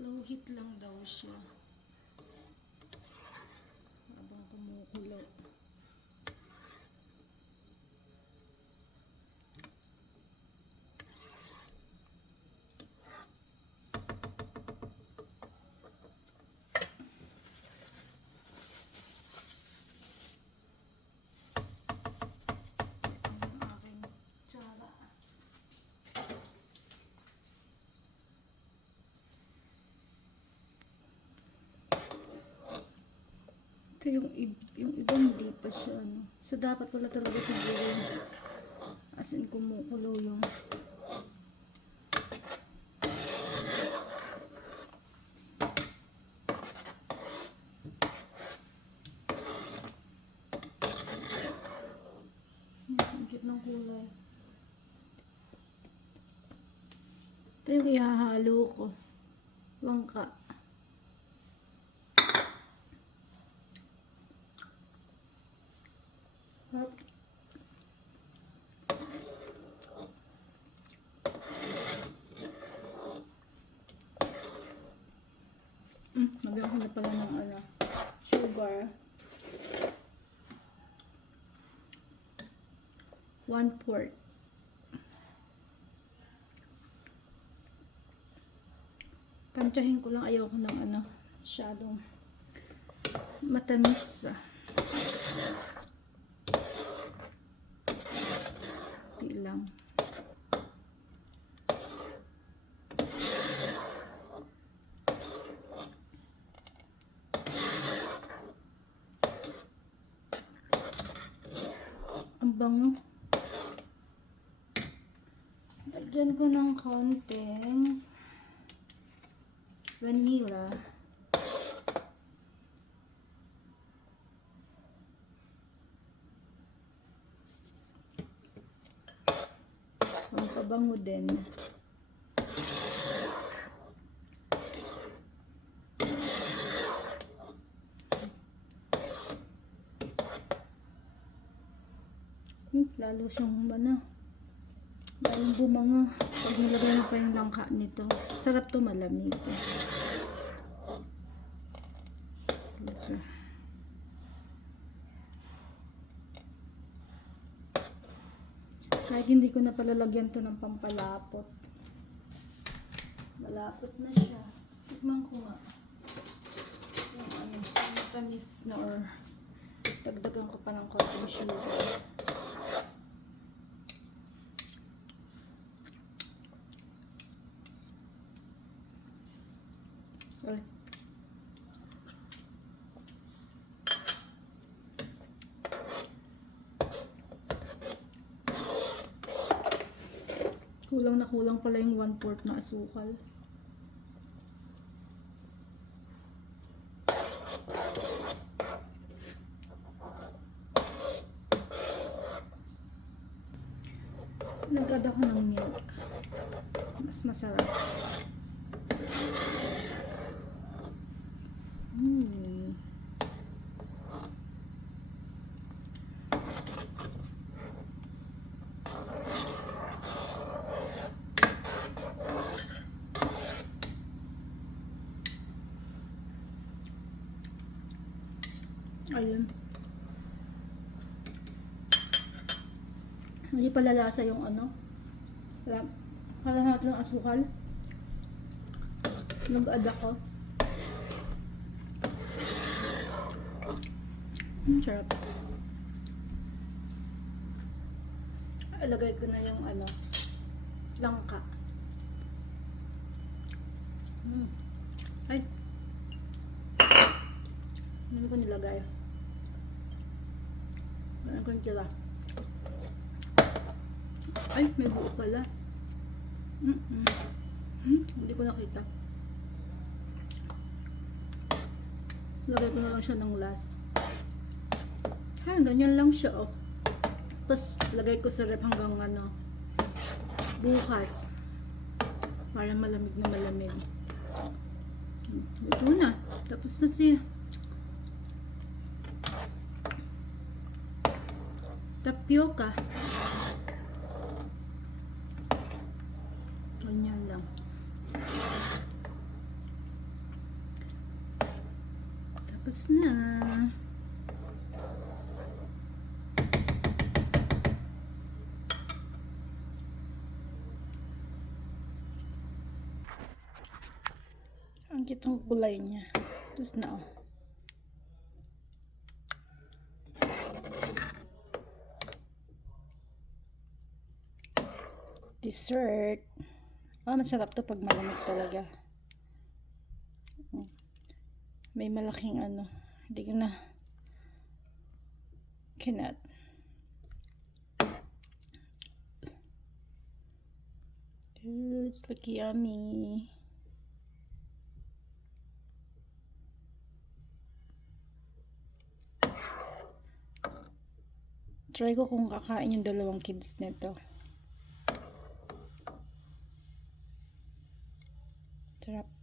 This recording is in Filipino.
Low heat lang daw siya. Habang kumukulo. Ito yung iba hindi pa siya ano. So dapat wala talaga siguro as in kumukulo yung ang cute ng kulay. Ito yung ihahalo ko. Langka. Lagyan ko na pala ng sugar. 1/4. Tansyahin ko lang, ayaw ko ng masyadong matamis. Hindi lang. Ang bango. Lagyan ko ng konting vanilla. Ang pabango din. Lalo siyang lalong bumango pag nilagay mo pa yung langka nito. Sarap to, malamig. Okay. Kahit hindi ko na palalagyan to ng pampalapot. Malapot na siya. Tikman ko nga. Yung matamis na or dagdagan ko pa ng konting sugar. Kulang na kulang pala yung 1/4 na asukal. Nagad ako ng milk. Mas masarap. Ayun. Hindi pala lasa yung kalahat ng asukal. Nag-add ako. Sarap. Ilagay ko na yung langka. Ay. Ano ko nilagay? Ano ko nila? Ay, may buo pala. Hindi ko nakita. Lagay ko na lang siya ng last. Ganyan lang siya, oh. Tapos, lagay ko sa rep hanggang bukas. Para malamig na malamig. Ito na. Tapos na siya. Tapioca. Ganyan lang. Tapos na. Ang kitang kulay niya. Tapos na, oh. Dessert. Oh, masarap to pag malamig talaga. May malaking ano. Hindi ko na cannot. It's look yummy. Try ko kung kakain yung dalawang kids nito. Sarap.